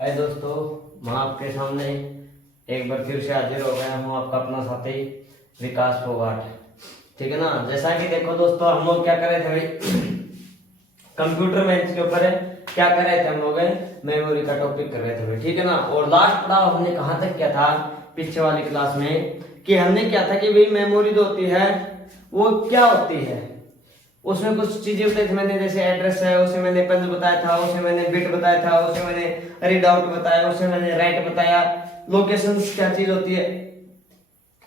हाय दोस्तों, मैं आपके सामने एक बार फिर से हाजिर हो गया हूँ, आपका अपना साथी विकास फोगाट। ठीक है ना। जैसा कि देखो दोस्तों, हम लोग क्या कर रहे थे भाई, कंप्यूटर में के ऊपर क्या कर रहे थे, हम लोग मेमोरी का टॉपिक कर रहे थे भाई। ठीक है ना। और लास्ट पढ़ाव हमने कहाँ तक किया था पीछे वाली क्लास में, कि हमने क्या था कि भाई मेमोरी जो होती है वो क्या होती है, उसमें कुछ चीजें बताई थी मैंने, जैसे एड्रेस है उसे मैंने पंज बताया था, उसे मैंने बिट बताया था, उसे मैंने रीड आउट बताया, उसे मैंने राइट बताया, लोकेशंस क्या चीज होती है।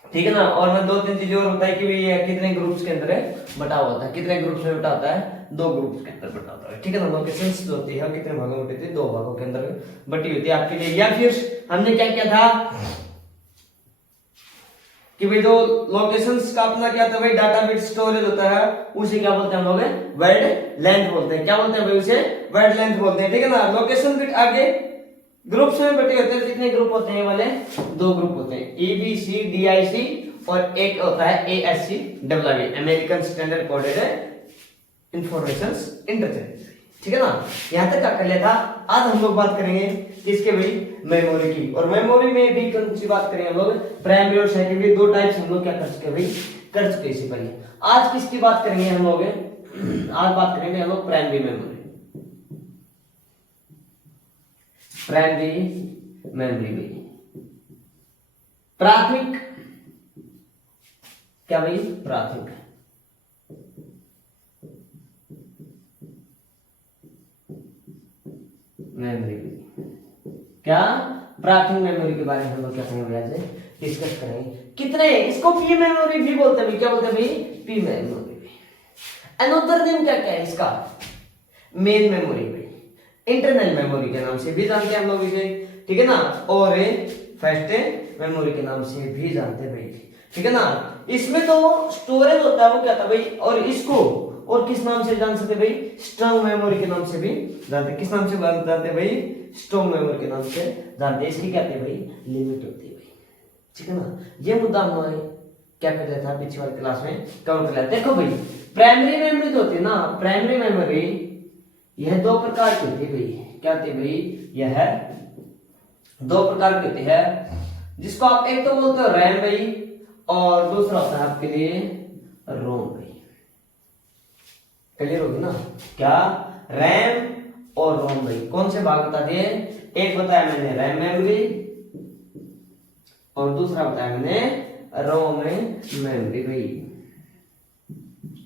ठीक है ना। और मैं दो तीन चीजें और बताई कि भाई ये कितने ग्रुप्स के अंदर बटा हुआ था, कितने ग्रुप्स में बटा होता है, दो ग्रुप्स के अंदर बटा होता है। ठीक है ना। लोकेशंस जो होती है कितने भागों में बटी थी, दो भागों के अंदर बटी होती है आपके लिए। या फिर हमने क्या किया था कि भाई जो लोकेशंस का अपना क्या था भाई, डाटा बिट स्टोरेज होता है, उसे क्या बोलते हैं हम लोग, वर्ड लेंथ बोलते हैं। क्या बोलते हैं भाई, उसे वर्ड लेंथ बोलते हैं। ठीक है ना। लोकेशन बिट आगे ग्रुप्स में बटे होते हैं। कितने ग्रुप होते हैं वाले, दो ग्रुप होते हैं, EBCDIC, और एक होता है ASCII, American standard coded information interchange. ठीक है ना। यहां तक क्या कर लिया था। आज हम लोग बात करेंगे किसके भाई, मेमोरी की। और मेमोरी में भी कौन सी बात करेंगे हम लोग, प्राइमरी और सेकेंडरी, दो टाइप्स हम लोग क्या कर चुके भाई, कर चुके इससे पहले। आज किसकी बात करेंगे हम लोग, आज बात करेंगे हम लोग प्राइमरी मेमोरी, प्राइमरी मेमोरी में प्राथमिक, क्या भाई, प्राथमिक मेमोरी में क्या, प्राथमिक मेमोरी के बारे में हम लोग क्या करेंगे आज डिस्कस करेंगे। कितने, इसको पी मेमोरी भी बोलते हैं भाई। क्या बोलते हैं भाई, पी मेमोरी भी। अनदर नेम क्या क्या है इसका, मेन मेमोरी भाई, इंटरनल मेमोरी के नाम से भी जानते हैं हम लोग इसे। ठीक है ना। और फर्स्ट मेमोरी के नाम से भी जानते हैं भाई। ठीक है ना। इसमें तो स्टोरेज होता है वो क्या था भाई, और इसको और किस नाम से जान सकते भाई, स्ट्रांग मेमोरी के नाम से भी जानते हैं। किस नाम से जानते हैं भाई, स्ट्रांग मेमोरी के नाम से जानते हैं। इसकी क्या है भाई, लिमिट होती है भाई। ठीक है ना। ये मुद्दा हमारे क्या कर रहा था पिछली वाली क्लास में कवर कर लिया। देखो भाई, प्राइमरी मेमोरी जो होती है ना, प्राइमरी मेमोरी यह दो प्रकार की होती है भाई। क्या होती है भाई, यह दो प्रकार की होती है, जिसको आप एक तो बोलते हो रैम भाई, और दूसरा होता है आपके लिए रोम भाई। क्लियर होगी ना, क्या, रैम और रोम भाई। कौन से भाग बता दिए, एक बताया मैंने रैम मेमोरी, और दूसरा बताया मैंने रोम मेमोरी भाई।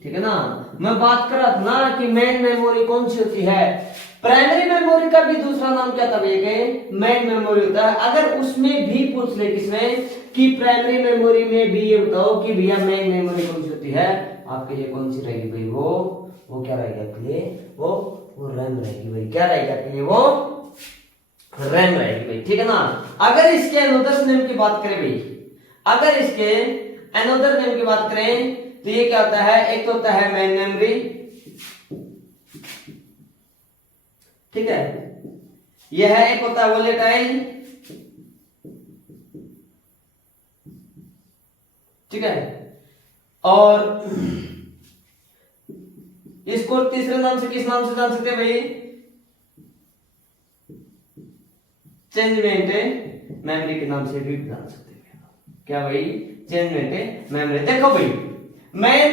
ठीक है ना। मैं बात कर रहा था ना कि मेन मेमोरी कौन सी होती है, प्राइमरी मेमोरी का भी दूसरा नाम क्या था भैया, मेन मेमोरी होता है। अगर उसमें भी पूछ ले किसमें कि प्राइमरी मेमोरी में भी ये बताओ कि भैया मेन मेमोरी कौन सी होती है, आपके लिए कौन सी रहेगी भाई, वो क्या रहेगा आपके लिए, वो रैम रहेगी भाई। क्या रहेगा आपके लिए, वो रैम रहेगी भाई। ठीक है ना। अगर इसके अनदर नेम की बात करें भाई, अगर इसके अनदर नेम की बात करें तो ये क्या होता है, एक तो होता है मेन मेमोरी, ठीक है, यह है, एक होता है वोलेटाइल, ठीक है, और इसको तीसरे नाम से किस नाम से जान सकते हैं भाई, चेंजमेंट मेमोरी के नाम से भी जान सकते हैं। क्या भाई, चेंजमेंट मेमोरी। देखो भाई, मेन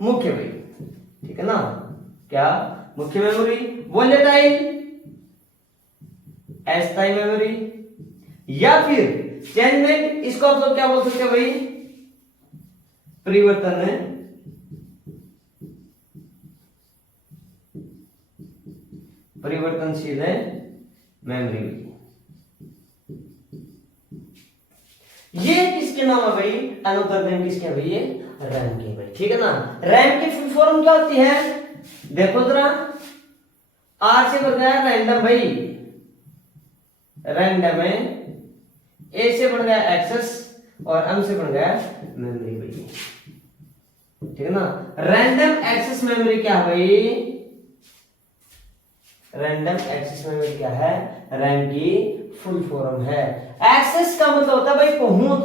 मुख्य भाई, ठीक है ना, क्या, मुख्य मेमोरी, वोलेटाइल अस्थायी मेमोरी, या फिर चेंजमेंट, इसको आप लोग क्या बोल सकते हैं भाई, परिवर्तन परिवर्तनशील मेमोरी। ये किसके नाम है भाई, अनदर नेम किसके है भाई, ये रैम के भाई। ठीक है ना। रैम की फुल फॉर्म क्या होती है, देखो जरा, आर से बढ़ गया रैंडम भाई, रैंडम है, ए से बढ़ गया एक्सेस, और एम से बढ़ गया मेमोरी भाई। ठीक है ना। रैंडम एक्सेस मेमोरी क्या है भाई, रैंडम एक्सेस मेमोरी क्या है, रैम की फुल फॉर्म है। एक्सेस का मतलब होता है भाई पहुंच,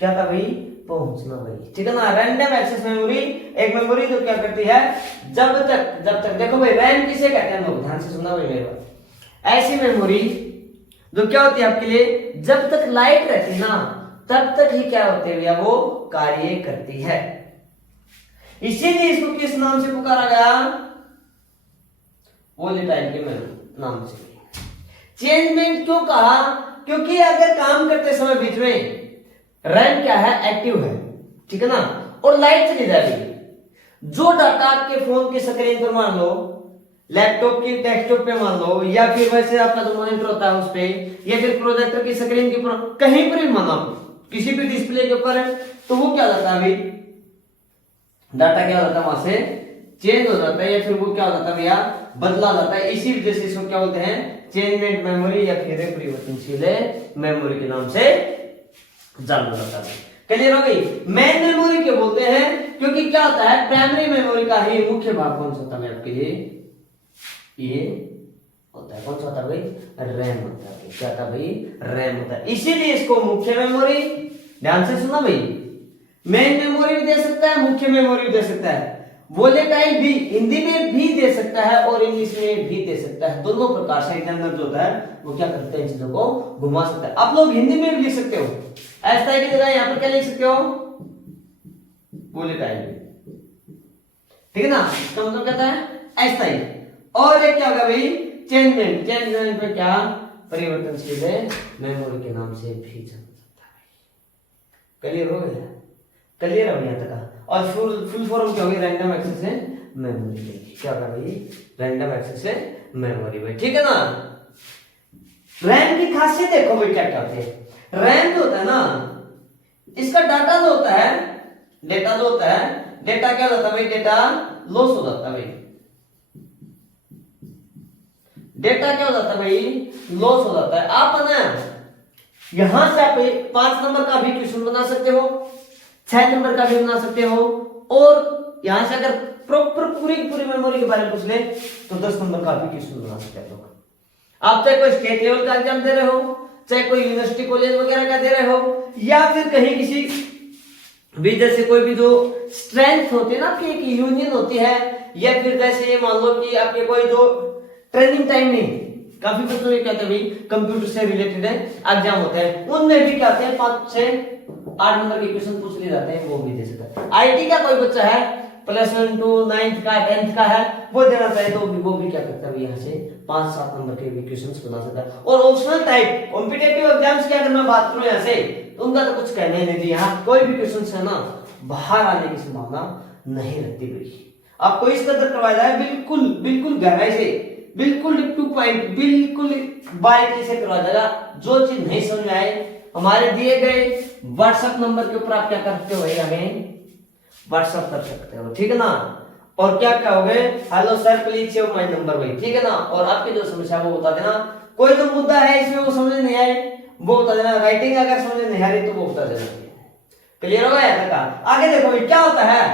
क्या था भाई, पहुंचना भाई, ठीक है ना। रैंडम एक्सेस मेमोरी एक मेमोरी जो क्या करती है, जब तक देखो भाई रैम किसे कहते हैं लोग, ध्यान से सुनना भाई मेरे बात। ऐसी मेमोरी जो क्या होती है आपके लिए, जब तक लाइट रहती ना तब तक ही क्या होते हैं भैया, वो कार्य करती है। इसीलिए इसको किस नाम से पुकारा गया, वोलेटाइल के नाम से। चेंजमेंट क्यों कहा, क्योंकि अगर काम करते समय बीच में रैम क्या है, एक्टिव है, ठीक है ना, और लाइट चली जाएगी, जो डाटा आपके फोन की स्क्रीन पर मान लो, लैपटॉप की डेस्कटॉप पे मान लो, या फिर वैसे आपका जो मॉनिटर होता है उस पे, या फिर प्रोजेक्टर की स्क्रीन के ऊपर, कहीं पर भी मानो किसी भी डिस्प्ले के ऊपर है, तो वो क्या होता है अभी, डाटा क्या होता है वहां से चेंज हो जाता है, या फिर वो क्या हो जाता है भैया, बदला जाता है। इसी वजह से इसको क्या बोलते हैं, चेंजमेंट मेमोरी या फिर परिवर्तनशील मेमोरी के नाम से जाना जाता है। क्लियर हो गई। मेन मेमोरी क्यों बोलते हैं, क्योंकि क्या होता है, प्राइमरी मेमोरी का ही मुख्य भाग कौन सा होता है आपके लिए, ये होता है, कौन सा होता है भाई, रैम होता है। क्या होता है भाई, रैम होता है। इसीलिए इसको मुख्य मेमोरी, ध्यान से सुना भाई, मेन मेमोरी भी दे सकता है, मुख्य मेमोरी भी दे सकता है, वोलेटाइल भी हिंदी में भी दे सकता है और इंग्लिश में भी दे सकता है। दोनों प्रकार से एग्जामिनर जो होता है वो क्या करते हैं, चीजों को घुमा सकता है। आप लोग हिंदी में भी लिख सकते हो, ऐसा की जगह यहाँ पर क्या लिख सकते हो, वोलेटाइल, ठीक है ना, इसका मतलब कहता है ऐसा ही। और एक क्या होगा भाई, चेंजमेंट, चेंजमेंट पे क्या, परिवर्तनशील मेमोरी के नाम से भी जाना जाता है। क्लियर हो गया, क्लियर है यहाँ तक। और फुल फॉर्म क्या होगी, रैंडम एक्सेस मेमोरी। क्या होगा भाई, रैंडम एक्सेस मेमोरी भाई, ठीक है ना। रैम की खासियत देखो भाई क्या क्या होती है। रैम जो होता है ना, इसका डाटा जो होता है, डेटा जो होता है, डेटा क्या होता है भाई, डेटा लॉस हो जाता है भाई, डेटा क्या हो जाता है भाई, लॉस हो जाता है। आप ना यहां से आप 5 नंबर का भी क्वेश्चन बना सकते हो, 6 नंबर का भी बना सकते हो, और यहां से अगर प्रॉपर पूरी मेमोरी के बारे में पूछ ले तो 10 नंबर का भी क्वेश्चन बना सकते हो। आप चाहे कोई स्टेट लेवल का एग्जाम दे रहे हो, चाहे कोई यूनिवर्सिटी कॉलेज वगैरह का दे रहे हो, या फिर कहीं किसी भी जैसे कोई भी जो स्ट्रेंथ होती है ना आपकी, एक यूनियन होती है, या फिर जैसे ये मान लो कि आपके कोई जो ट्रेनिंग टाइम में काफी बच्चों के कहते हैं भाई कंप्यूटर से रिलेटेड एग्जाम होते हैं, उनमें भी क्या होते हैं 5 से 8 नंबर के क्वेश्चन पूछ लिए जाते हैं, वो भी दे सकता है। आईटी का कोई बच्चा है +1 2 9th का 10th का है, वो देना चाहे तो वो भी क्या करता है यहाँ से 5-7 नंबर के भी क्वेश्चंस बना सकता है। और ऑप्शनल टाइप कॉम्पिटिटिव एग्जाम्स की अगर मैं बात करूं यहाँ से, तो उनका तो कुछ कहने नहीं, यहाँ कोई भी क्वेश्चन है ना बाहर आने की संभावना नहीं रहती भाई। आपको इस कदर करवाया जाए, बिल्कुल बिल्कुल गहराई से, बिल्कुल टू पॉइंट, बिल्कुल बारीकी से करवाया जाएगा। जो चीज नहीं समझ में आए हमारे दिए गए व्हाट्सएप नंबर के ऊपर आप क्या कर सकते हो भाई, हमें व्हाट्सएप कर सकते हो, ठीक है ना। और क्या क्या हो गए, hello sir please save my number भाई, ठीक है ना। और आपकी जो समस्या वो बता देना, कोई जो मुद्दा है इसमें वो समझ नहीं आए वो बता देना, राइटिंग अगर समझ नहीं आ रही तो वो बता देना। क्लियर होगा यहाँ तक। आगे देखो भाई क्या होता है,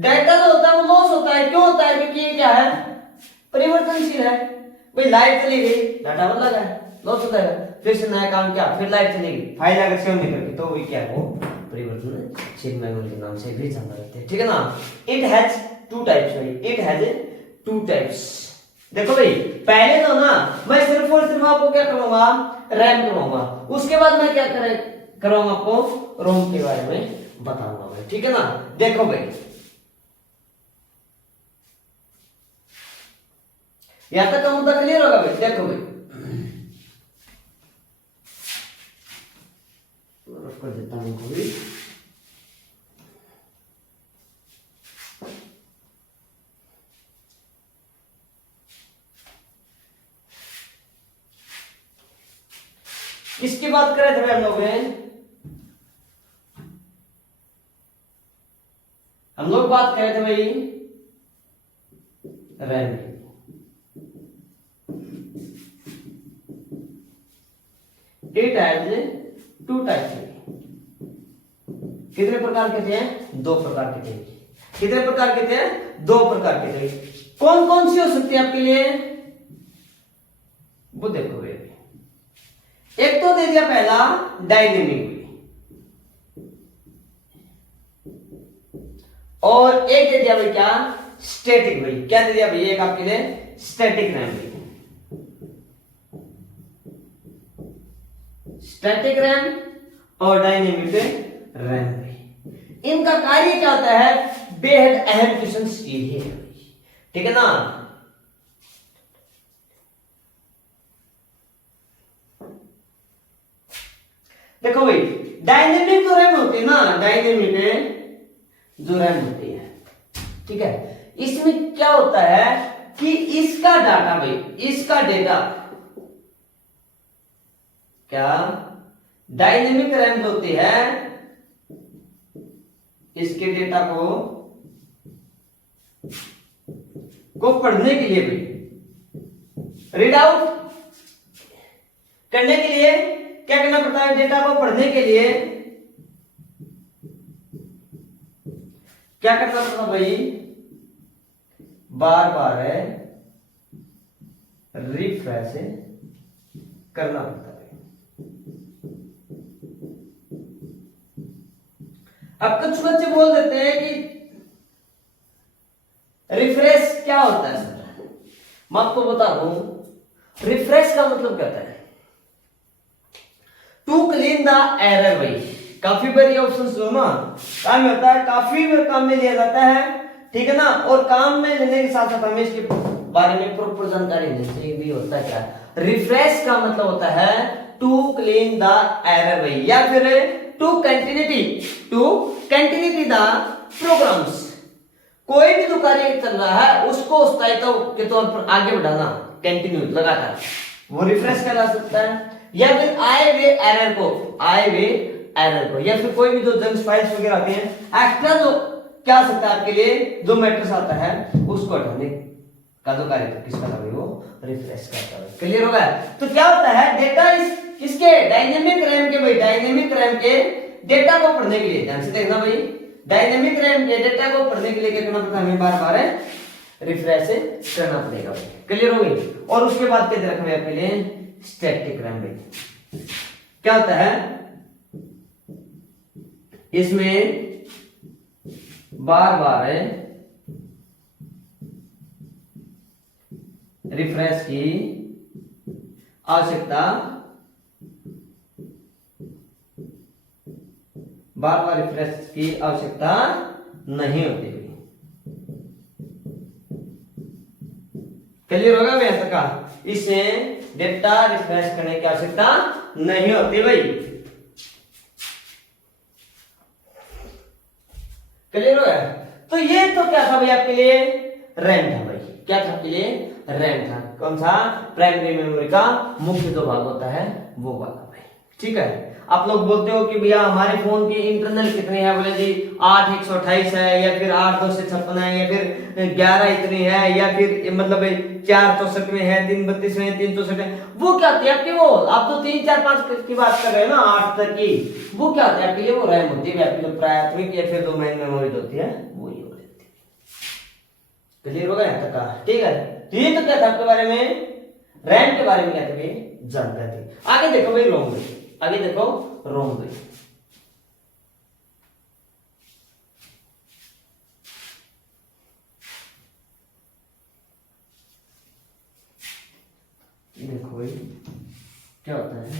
डाटा जो होता है वो लॉस होता है। क्यों होता है, क्योंकि ये क्या है, परिवर्तनशील है भाई। लाइट चली गई, डाटा बदला गया, लॉस होता है, फिर से नया काम किया, फिर लाइट चली गई, फाइल अगर सेव नहीं करके तो वही क्या है, वो परिवर्तनशील मेमोरी के नाम से भी जाना जाता है, ठीक है ना। इट हैज 2 टाइप्स भाई, इट हैज 2 टाइप्स। देखो भाई पहले तो ना मैं सिर्फ और सिर्फ आपको क्या करूंगा, रैम करवाऊंगा, उसके बाद मैं क्या करवाऊंगा आपको, रोम के बारे में बताऊंगा भाई, ठीक है ना। देखो भाई यहां तक का मुद्दा क्लियर होगा भाई। देखो भाई कर देता हूं कोई, किसकी बात कर रहे थे हम लोग, हम लोग बात कर रहे थे भाई रैम की। It has 2 types. कितने प्रकार के थे, 2 प्रकार के थे। कितने प्रकार के थे, 2 प्रकार के थे। कौन कौन सी हो सकती है आपके लिए, वो देखो भाई। एक तो दे दिया पहला डायनेमिक, और एक दे दिया भाई क्या, स्टैटिक भाई। क्या दे दिया भाई, एक आपके लिए स्टैटिक रैम भाई, स्टैटिक रैम और डायनेमिक रैम भाई। इनका कार्य क्या होता है, बेहद अहम क्वेश्चन ये है, ठीक है ना। देखो भाई, डायनेमिक जो रैम होती है ना, डायनेमिक जो रैम होती है, ठीक है, इसमें क्या होता है कि इसका डाटा भाई, इसका डेटा क्या, डायनेमिक रैम जो होती है इसके डेटा को पढ़ने के लिए भाई, रीड आउट करने के लिए क्या करना पड़ता है, डेटा को पढ़ने के लिए क्या करना पड़ता भाई, बार बार है रिफ्रेश करना पड़ता है। अब कुछ बच्चे बोल देते हैं कि रिफ्रेश क्या होता है सर, मैं आपको बता दूं, रिफ्रेश का मतलब क्या होता है, टू क्लीन द एरर भाई। काफी बार ये ऑप्शन जो ना काम में होता है, काफी बार काम में लिया जाता है, ठीक है ना। और काम में लेने के साथ साथ हमें इसके बारे में प्रॉपर जानकारी देनी चाहिए भी होता है क्या। रिफ्रेश का मतलब होता है टू क्लीन द एरर भाई, या फिर टू कंटिन्यूटी द प्रोग्राम्स। कोई भी जो कार्य चल रहा है उसको स्थायित्व के तौर पर आगे बढ़ाना, कंटिन्यू लगातार, वो रिफ्रेश करा सकता है। या फिर आए हुए एरर को, या फिर कोई भी जो जंक्स फाइल्स वगैरह आते हैं, एक्स्ट्रा जो क्या आ सकता है आपके लिए, जो मैटर्स आता है उसको हटाने का जो कार्य किसका था वो रिफ्रेश करता है। क्लियर होगा। तो क्या होता है, डेटा किसके, डायनेमिक रैम के भाई, डायनेमिक रैम के डेटा को पढ़ने के लिए, ध्यान से देखना भाई, डायनेमिक रैम के डेटा को पढ़ने के लिए क्या करना पड़ता है, हमें बार बार रिफ्रेश करना पड़ेगा भाई। क्लियर हो गई। और उसके बाद क्या रखना है आपके लिए, स्टैटिक रैम भाई। क्या होता है, इसमें बार बार रिफ्रेश की आवश्यकता, बार बार रिफ्रेश की आवश्यकता नहीं होती। क्लियर होगा भैया तक का, इसमें डेटा रिफ्रेश करने की आवश्यकता नहीं होती भाई। क्लियर हो गया। तो ये तो क्या था भाई आपके लिए, रैम था भाई। क्या था आपके लिए, रैम था। कौन सा, प्राइमरी मेमोरी का मुख्य जो भाग होता है वो वाला भाई, ठीक है। आप लोग बोलते हो कि भैया हमारे फोन की इंटरनल कितनी है, बोले जी 8/128 है, या फिर 8/256 है, या फिर 11 इतनी है, या फिर मतलब 4/64 में है, 3/32 में है, 3/64 है। वो क्या होती है आपकी, वो आप तो 3, 4, 5 की बात कर रहे हो ना, 8 तक की, वो क्या होती है आपके लिए, वो रैम होती है आपकी, जो प्राथमिक या फिर जो मेन मेमोरी होती है वो ये हो जाती है। क्लियर हो गया यहाँ तक का, ठीक है। तो ये तो क्या था आपके बारे में, रैम के बारे में क्या था जानकारी। आगे देखो भाई रोम भाई, आगे देखो रोम भाई। देखो भाई क्या होता है,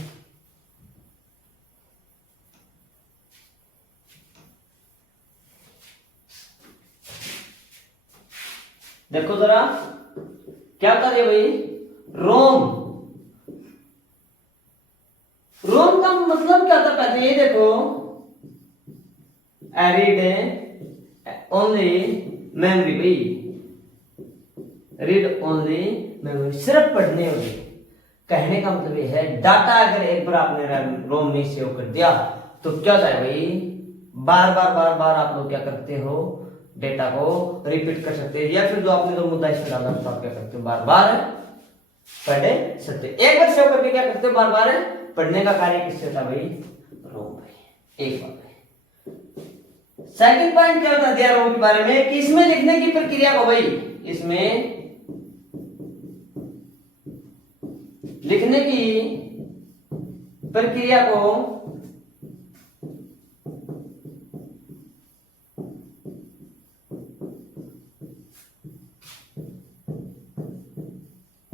देखो जरा क्या कर रहे भाई, रोम। रोम का मतलब क्या था पहले ये देखो, रीड ओनली मेमोरी भाई, रीड ओनली मेमोरी, सिर्फ पढ़ने वाली। कहने का मतलब ये है, डाटा अगर एक बार आपने रोम में सेव कर दिया तो क्या होता है भाई, बार बार आप लोग क्या करते हो, डेटा को रिपीट कर सकते हैं, या फिर जो आपने जो मुद्दा इसमें डाला तो आप क्या करते हो, बार बार पढ़ सकते। एक बार सेव करके क्या करते हो, बार बार पढ़ने का कार्य किससे था भाई, रोम भाई। एक बात। सेकंड पॉइंट क्या बता दिया रोम के बारे में, कि इसमें लिखने की प्रक्रिया को भाई, इसमें लिखने की प्रक्रिया को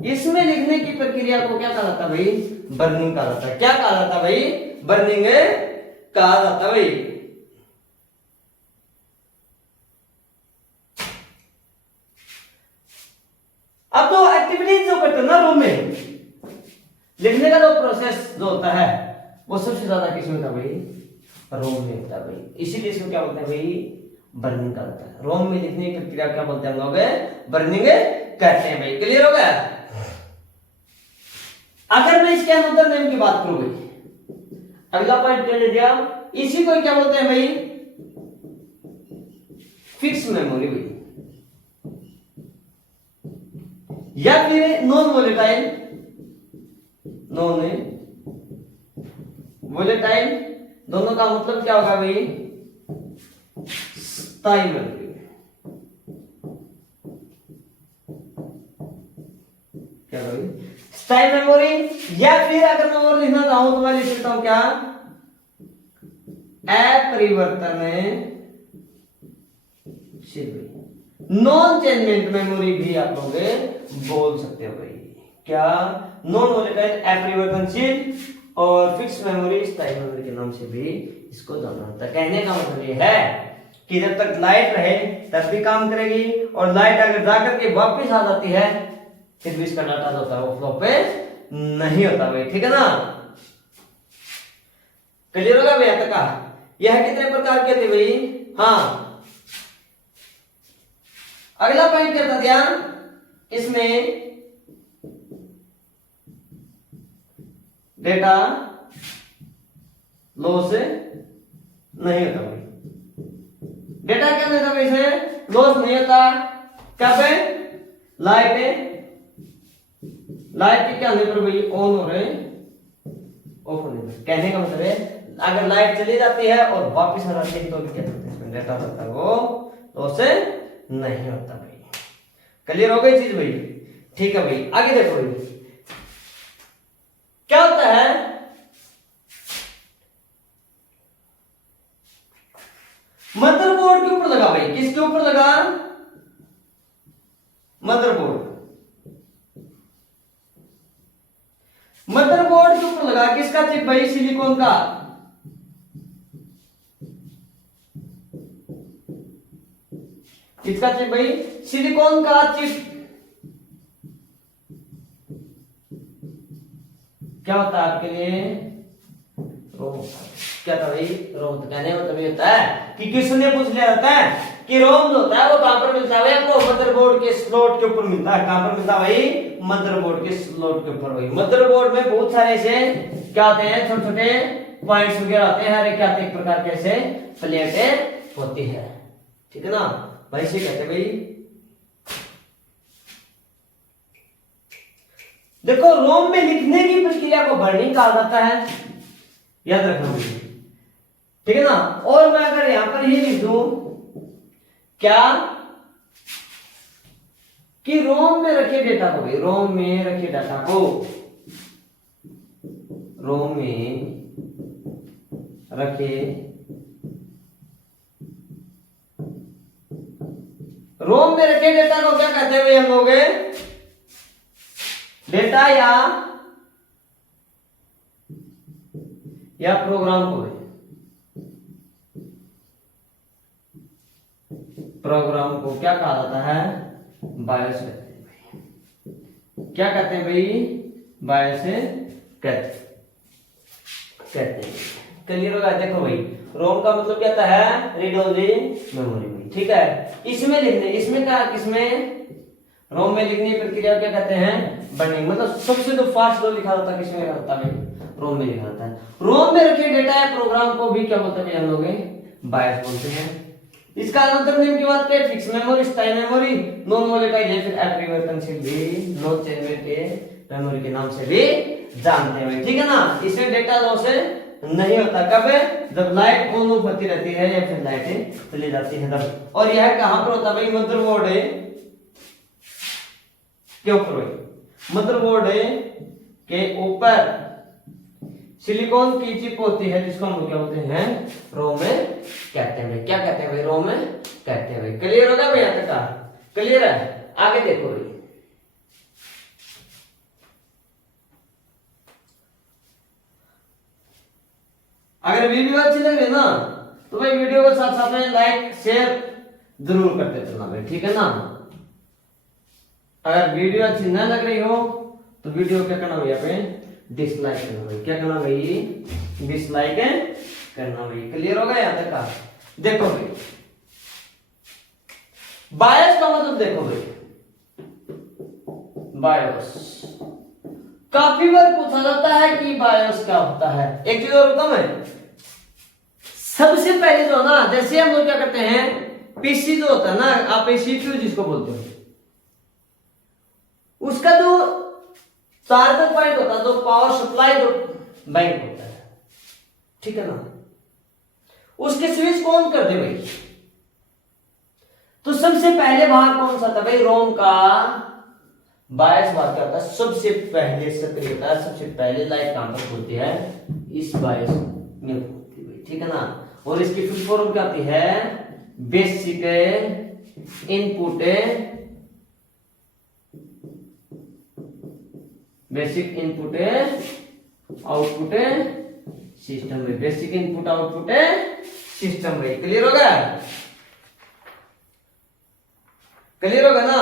इसमें लिखने की प्रक्रिया को क्या कहा जाता है भाई? बर्निंग कहा जाता है। क्या कहा जाता है भाई? बर्निंग कहा जाता है भाई। अब तो एक्टिविटीज जो करते हैं ना रूम में, लिखने का जो प्रोसेस जो होता है वो सबसे ज्यादा किसमें होता है भाई? रोम में होता है भाई। इसीलिए इसको क्या बोलते हैं भाई? बर्निंग का होता है। रोम में लिखने की प्रक्रिया क्या बोलते हैं हम लोग? बर्निंग कहते हैं भाई। क्लियर हो गया? अगर मैं इसके अनदर नेम की बात करूं भाई, अगला पॉइंट क्या ले दिया, इसी को क्या बोलते हैं भाई? फिक्स मेमोरी भाई, या फिर नॉन वोलेटाइल। नॉन वोलेटाइल दोनों का मतलब क्या होगा भाई? स्थायी मेमोरी। क्या भाई? स्थायी मेमोरी। या फिर अगर मैं और लिखना चाहूं तो मैं लिख सकता हूं क्या? अपरिवर्तनशील। नॉन चेंजमेंट मेमोरी भी आप लोग बोल सकते हो भाई। क्या? नॉन वोलेटाइल, अपरिवर्तनशील और फिक्स मेमोरी, स्थायी मेमोरी के नाम से भी इसको जाना जाता है। कहने का मतलब ये है कि जब तक लाइट रहे तब भी काम करेगी, और लाइट अगर जाकर के वापस आ जाती है फिर भी इसका डाटा जो होता है वो फ्लो पे नहीं होता भाई। ठीक है ना? क्लियर होगा भैया तक का? यह कितने प्रकार के थे भाई? हाँ, अगला पॉइंट क्या था ध्यान, इसमें डेटा लॉस नहीं होता भाई। डेटा क्या नहीं होता भाई? इसमें लॉस नहीं होता। कब? लाइट के क्या होने पर भाई? ऑन हो रहे, ऑफ होने पर। कहने का मतलब है अगर लाइट चली जाती है और वापस आ जाती है तो भी क्या होता है? डेटा होता है वो लॉस नहीं होता भाई। क्लियर हो गई चीज भाई? ठीक है भाई, आगे देखो भाई क्या होता है। मदरबोर्ड के ऊपर लगा भाई। किसके ऊपर लगा? मदरबोर्ड। मदरबोर्ड के ऊपर लगा किसका चिप भाई? सिलिकॉन का। किसका चिप भाई? सिलिकॉन का चिप। क्या होता है आपके लिए? रोम। क्या था भाई? रोम। कहने में तभी होता है कि किसने पूछ लिया जाता है कि रोम जो होता है वो कहां पर मिलता है? आपको मदरबोर्ड के स्लॉट के ऊपर मिलता है। कहां पर मिलता है भाई? मदरबोर्ड के स्लॉट के ऊपर भाई। मदरबोर्ड में बहुत सारे ऐसे क्या होते हैं? छोटे छोटे पॉइंट्स वगैरह होते हैं। हर एक क्या एक प्रकार के ऐसे प्लेटें होती है। ठीक है ना भाई? से कहते हैं भाई। देखो, रोम में लिखने की प्रक्रिया को बर्निंग कहा जाता है, याद रखना मुझे। ठीक है ना? और मैं अगर यहां पर ये लिख दूं क्या कि रोम में रखे डेटा को भाई, रोम में रखे डाटा को, रोम में रखे, रोम में रखे डेटा को क्या कहते हैं भाई हम लोग? डेटा या प्रोग्राम को, प्रोग्राम को क्या कहा जाता है? बायोस कहते हैं भाई। क्या कहते हैं भाई? बायोस कहते हैं। क्लियर होगा? देखो भाई, रोम का मतलब क्या होता है? रीड ओनली मेमोरी में। ठीक है? इसमें लिखने, इसमें क्या, किसमें? रोम में लिखने की प्रक्रिया क्या कहते हैं? बर्निंग। मतलब सबसे जो फास्ट जो लिखा जाता है किसमें लिखा जाता है? रोम में लिखा जाता है। रोम में रखे डेटा या प्रोग्राम को भी क्या बोलते हैं हम लोग? बायोस बोलते हैं। इसका अंतर नेम की बात करें, फिक्स मेमोरी, स्थायी मेमोरी, नॉन वोलेटाइल या फिर अपरिवर्तनशील भी, नॉन चेंजमेंट मेमोरी के नाम से भी जानते हैं। ठीक है ना? इसमें डेटा लॉस नहीं होता। कब? जब लाइट ऑन ऑफ होती रहती है या फिर लाइट चली जाती है तब। और यह कहां पर होता है भाई? मदरबोर्ड के ऊपर। मदरबोर्ड के ऊपर सिलिकॉन की चिप होती है जिसको हम क्या बोलते हैं? रोम कहते हैं। क्या कहते हैं भाई? रोम कहते हैं भाई। क्लियर होगा भाई? यहां तक का क्लियर है? आगे देखो भाई, अगर वीडियो अच्छी लगे ना तो भाई वीडियो को साथ साथ में लाइक शेयर जरूर करते चलना भाई, ठीक है ना। अगर वीडियो अच्छी ना लग रही हो तो वीडियो क्या करना भैया पे डिसलाइक करना भाई, क्या करना भाई डिसलाइक करना भाई। क्लियर होगा यहाँ तक का। देखो भाई बायस का मतलब देखो भाई, बायोस काफी बार पूछा जाता है कि बायोस क्या होता है। एक चीज और बताऊं मैं, सबसे पहले जो ना जैसे हम लोग क्या करते हैं पीसी जो होता है ना, आप सीपीयू जिसको बोलते हो, उसका जो चार्जर पॉइंट होता है, जो पावर सप्लाई जो बैंक होता है, ठीक है ना, उसके स्विच को ऑन कर दे भाई, तो सबसे पहले वहां कौन सा था भाई, रोम का बायस बात करता है, सबसे पहले सक्रिय होता है, सबसे पहले लाइट कहां पर होती है, इस बायस में होती है, ठीक है ना। और इसकी फुल फॉर्म क्या आती है, बेसिक इनपुट आउटपुट सिस्टम में, बेसिक इनपुट आउटपुट सिस्टम में। क्लियर होगा, क्लियर होगा ना,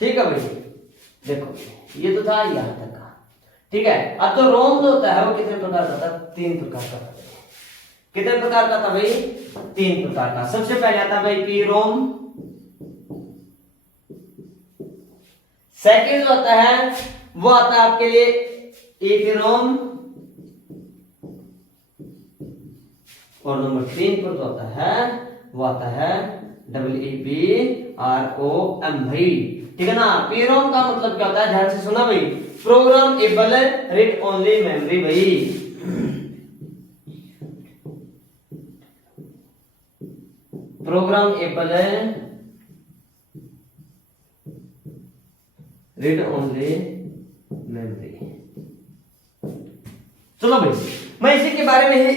ठीक है भाई। देखो ये तो था यहां तक का, ठीक है। अब तो रोम जो होता है वो कितने प्रकार का था, 3 प्रकार का था। कितने प्रकार का था भाई, 3 प्रकार का। सबसे पहले आता भाई पी रोम, सेकंड जो आता है वो आता है आपके लिए ईपीरोम, और नंबर 3 पर जो आता है वो आता है WEPROM भाई, ठीक है ना। पीरोम का मतलब क्या होता है, ध्यान से सुना भाई, प्रोग्रामेबल रीड ओनली मेमोरी भाई। Programmable read only memory. चलो भाई मैं इसी के बारे में ही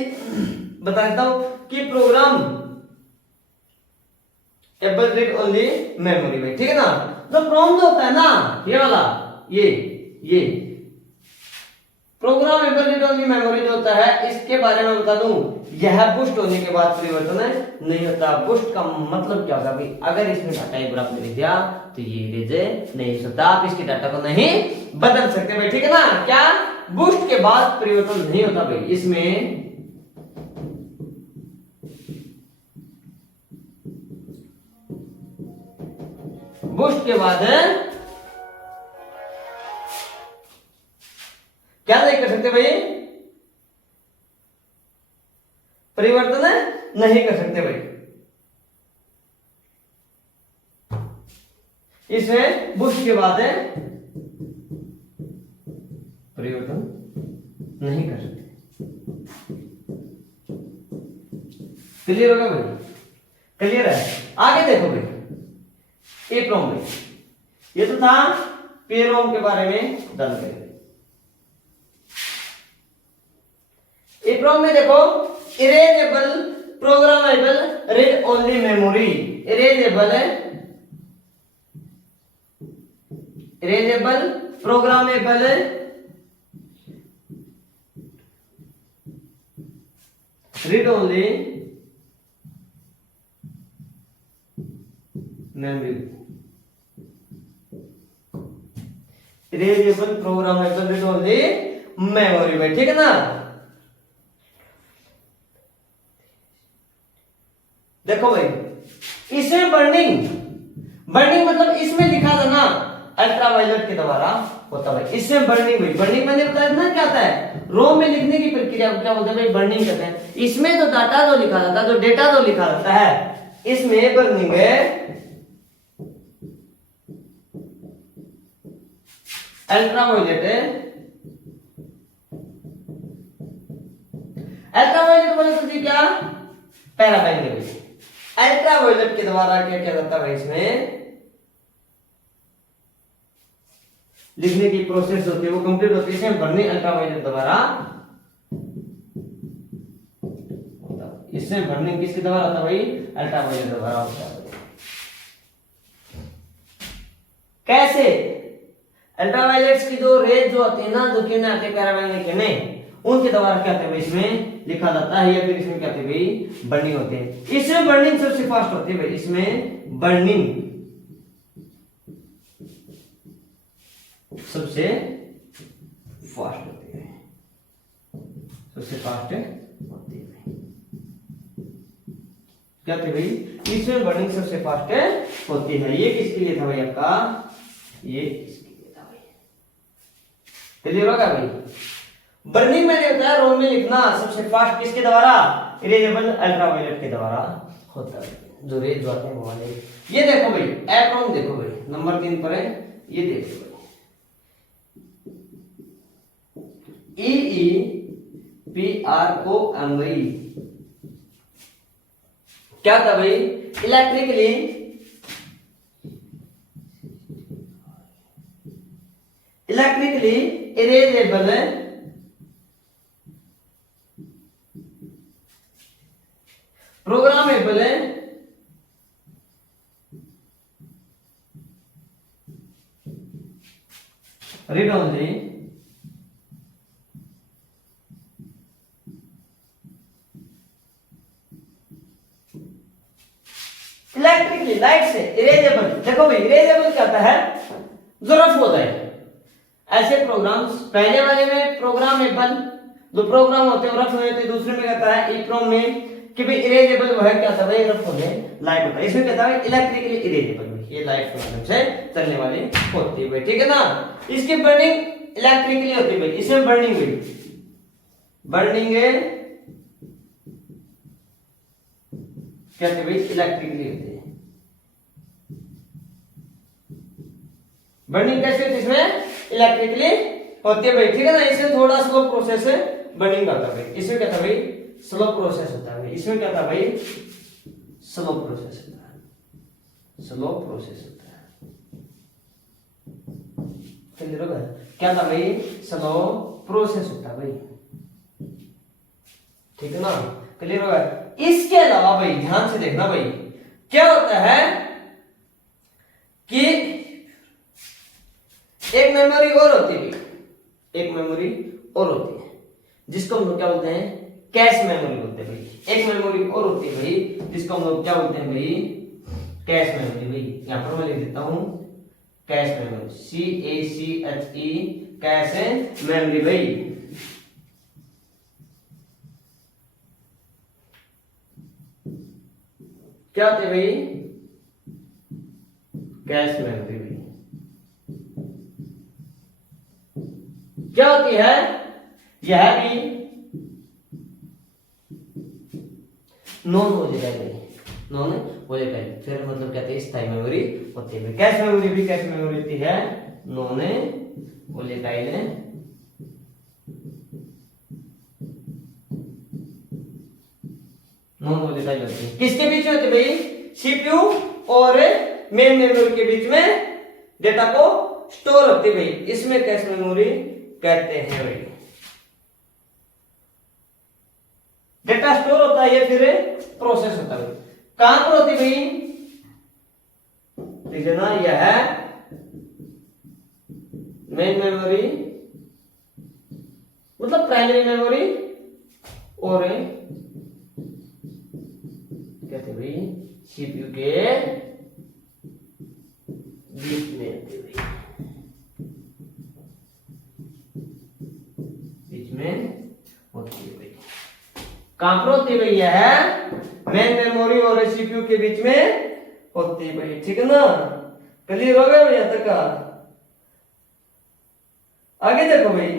बता देता हूं कि programmable read only memory भाई, ठीक है ना। तो प्रोम जो होता है ना, ये वाला ये programmable read only memory जो होता है, इसके बारे में बता दूं, यह बुस्ट होने के बाद परिवर्तन नहीं होता। बुस्ट का मतलब क्या होगा भाई, अगर इसमें डाटा एक बार आपने लिख दिया तो ये इरेज नहीं होता, आप इसके डाटा को नहीं बदल सकते भाई, ठीक है ना। क्या बुस्ट के बाद परिवर्तन नहीं होता भाई, इसमें बुस्ट के बाद क्या नहीं कर सकते भाई, परिवर्तन नहीं कर सकते भाई, इसमें बुस्ट के बाद परिवर्तन नहीं कर सकते। क्लियर होगा भाई, क्लियर है। आगे देखो भाई ईप्रोम में, ये तो था पीरोम के बारे में जानकारी। ईप्रोम में देखो erasable programmable read only memory, erasable programmable read only memory, erasable programmable read only memory भाई, ठीक है ना। देखो भाई इसमें बर्निंग मतलब इसमें लिखा था ना अल्ट्रावायलेट के द्वारा होता है। इसमें बर्निंग हुई, बर्निंग मैंने बताया ना क्या आता है, रोम में लिखने की प्रक्रिया क्या बोलते हैं भाई, बर्निंग कहते हैं। इसमें जो डाटा जो लिखा जाता है, जो डेटा जो लिखा जाता है, इसमें बर्निंग है। अल्ट्रावायलेट बोले तो क्या, पैरावायलेट। अल्ट्रावायलेट के द्वारा क्या किया जाता है, इसमें लिखने की प्रोसेस होती है वो कंप्लीट होती है, इसमें बर्निंग अल्ट्रावायलेट द्वारा, इसमें बर्निंग किसके द्वारा होता है भाई, अल्ट्रावायलेट द्वारा होता है। कैसे, अल्ट्रावायलेट्स की जो रेज जो होती है ना, जो किरणें आती है पैरावायलेट किरणें, उनके द्वारा क्या होते हैं भाई इसमें लिखा जाता है, या फिर इसमें क्या होते हैं भाई बर्निंग होते हैं। इसमें बर्निंग सबसे फास्ट होती है भाई, इसमें बर्निंग सबसे फास्ट होती है, सबसे फास्ट होती है भाई। क्या होती है भाई इसमें बर्निंग सबसे फास्ट होती है। ये किसके लिए था भाई आपका, ये इसके लिए था भाई, क्लियर होगा भाई। बर्निंग मैंने बताया रोम में लिखना सबसे फास्ट किसके द्वारा, इरेजेबल अल्ट्रावायलेट के द्वारा होता है, जो रेज जो आते हैं वो वाले। ये देखो भाई एप्रोन देखो भाई नंबर 3 पर है, ये देखो भाई EEPROM भाई क्या था भाई, electrically erasable programmable read only electrically light से इरेजेबल। देखो भाई इरेजेबल क्या होता है, जो रफ होता है। ऐसे प्रोग्राम्स पहले वाले में प्रोग्रामेबल जो प्रोग्राम होते हैं रफ होते हैं, दूसरे में कहता है ईप्रोम में कि भाई इरेजेबल वो है क्या था भाई रफ होने लाइट होता है। इसमें कहता है इलेक्ट्रिकली इरेजेबल, ये लाइट के माध्यम से चलने वाली होती है भाई, ठीक है ना। इसकी बर्निंग इलेक्ट्रिकली होती है भाई, इसमें बर्निंग क्या होती है भाई इलेक्ट्रिकली होती है। बर्निंग कैसे होती है इसमें, इलेक्ट्रिकली होती है भाई, ठीक है ना। इसमें थोड़ा स्लो प्रोसेस है बर्निंग होता है भाई, इसमें क्या था भाई स्लो प्रोसेस होता है भाई, इसमें क्या था भाई स्लो प्रोसेस होता है, स्लो प्रोसेस होता है, क्लियर होगा क्या था भाई स्लो प्रोसेस होता है भाई, ठीक है ना, क्लियर होगा। इसके अलावा भाई ध्यान से देखना भाई क्या होता है कि एक मेमोरी और होती है, एक मेमोरी और होती है जिसको हम लोग क्या बोलते हैं कैश मेमोरी बोलते हैं भाई। एक मेमोरी और होती है भाई जिसको हम लोग क्या बोलते हैं भाई कैश मेमोरी भाई। यहां पर मैं लिख देता हूं cache memory, CACHE cache memory भाई। क्या होती है भाई कैश मेमोरी भाई, क्या होती है यह भी नॉन वोलेटाइल, नॉन वोलेटाइल फिर मतलब कहते हैं स्थायी मेमोरी होती है। कैश मेमोरी भी कैश मेमोरी होती है नॉन वोलेटाइल, नॉन वोलेटाइल होती है। किसके बीच में होती है भाई, सीपीयू और मेन मेमोरी के बीच में डेटा को स्टोर होती है भाई, इसमें कैश मेमोरी कहते हैं भाई। डेटा स्टोर होता है या फिर प्रोसेस होता है, कहां पर होती है भाई ठीक है ना, यह है मेन मेमोरी मतलब प्राइमरी मेमोरी और कहते भाई सीपीयू के बीच में होती है, बीच में होती है भाई। कहां पर होती है भाई, यह है मेन मेमोरी और सीपीयू के बीच में होती है भाई, ठीक है ना। क्लियर हो गया भाई यहां तक का। आगे देखो भाई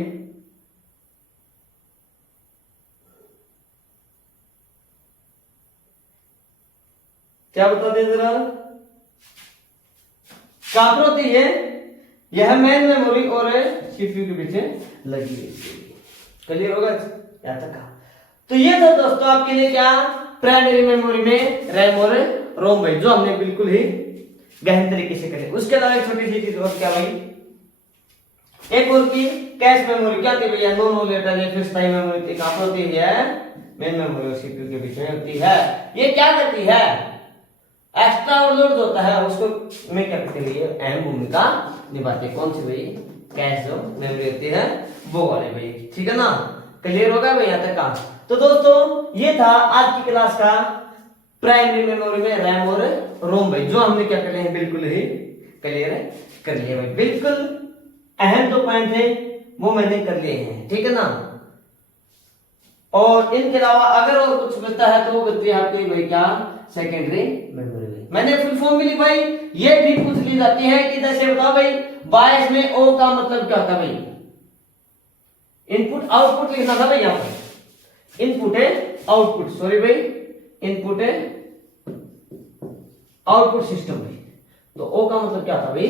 क्या बता दे जरा, कहां पर होती है, यह मेन मेमोरी और सीपीयू के बीच लगी है। क्लियर होगा यहां तक का। तो ये था दोस्तों आपके लिए क्या प्राइमरी मेमोरी में रैम और रोम भाई, जो हमने बिल्कुल ही गहन तरीके से करे। उसके अलावा एक छोटी सी चीज और क्या भाई, एक और की कैश मेमोरी क्या होती है भैया, नॉन वोलेटाइल या फिर स्थायी मेमोरी कहां पर होती है, मेन मेमोरी और सीपीयू के बीच में होती है। ये क्या करती है, एक्स्ट्रा ओवरलोड होता है उसको में क्या करती है अहम भूमिका निभाते हैं। कौन सी भाई, कैश जो मेमोरी होती है वो वाले भाई, ठीक है ना। क्लियर होगा भाई यहाँ तक का? तो दोस्तों ये था आज की क्लास का प्राइमरी मेमोरी में रैम और रोम भाई, जो हमने क्या कर लिए हैं बिल्कुल ही क्लियर कर लिए भाई। बिल्कुल अहम जो पॉइंट है वो मैंने कर लिए हैं, ठीक है ना। और इनके अलावा अगर और कुछ बचता है तो वो बचती है आपकी भाई क्या, सेकेंडरी मेमोरी। मैंने फुल फॉर्म भी लिखवाई, ये भी पूछ ली जाती है कि जैसे बताओ भाई 22 में ओ का मतलब क्या होता है भाई, इनपुट आउटपुट लिखना था भाई यहाँ पर, इनपुट है आउटपुट, सॉरी भाई इनपुट है आउटपुट सिस्टम भाई। तो ओ का मतलब क्या था भाई,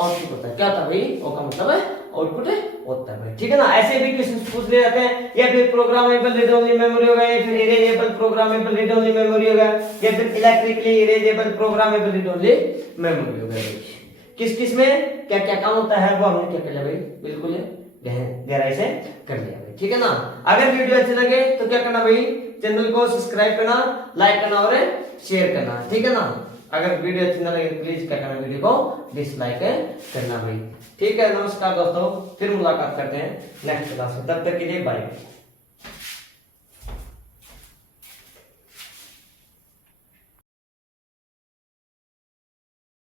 आउटपुट होता है। क्या था भाई, ओ का मतलब है आउटपुट होता है भाई, ठीक है ना। ऐसे भी क्वेश्चन पूछ ले जाते हैं, या फिर प्रोग्रामेबल रीड ओनली मेमोरी होगा, या फिर erasable programmable read only memory होगा, या फिर electrically erasable programmable read only memory होगा भाई। किस किस में क्या क्या काम होता है वो हमने क्या कर लिया भाई, बिल्कुल गहराई से कर लिया भाई, ठीक है ना। अगर वीडियो अच्छी लगे तो क्या करना भाई, चैनल को सब्सक्राइब करना, लाइक करना और शेयर करना, ठीक है ना। अगर वीडियो अच्छी ना लगे प्लीज क्या करना, वीडियो को डिसलाइक करना भाई, ठीक है। नमस्कार दोस्तों, फिर मुलाकात करते हैं नेक्स्ट क्लास में, तब तक के लिए बाय।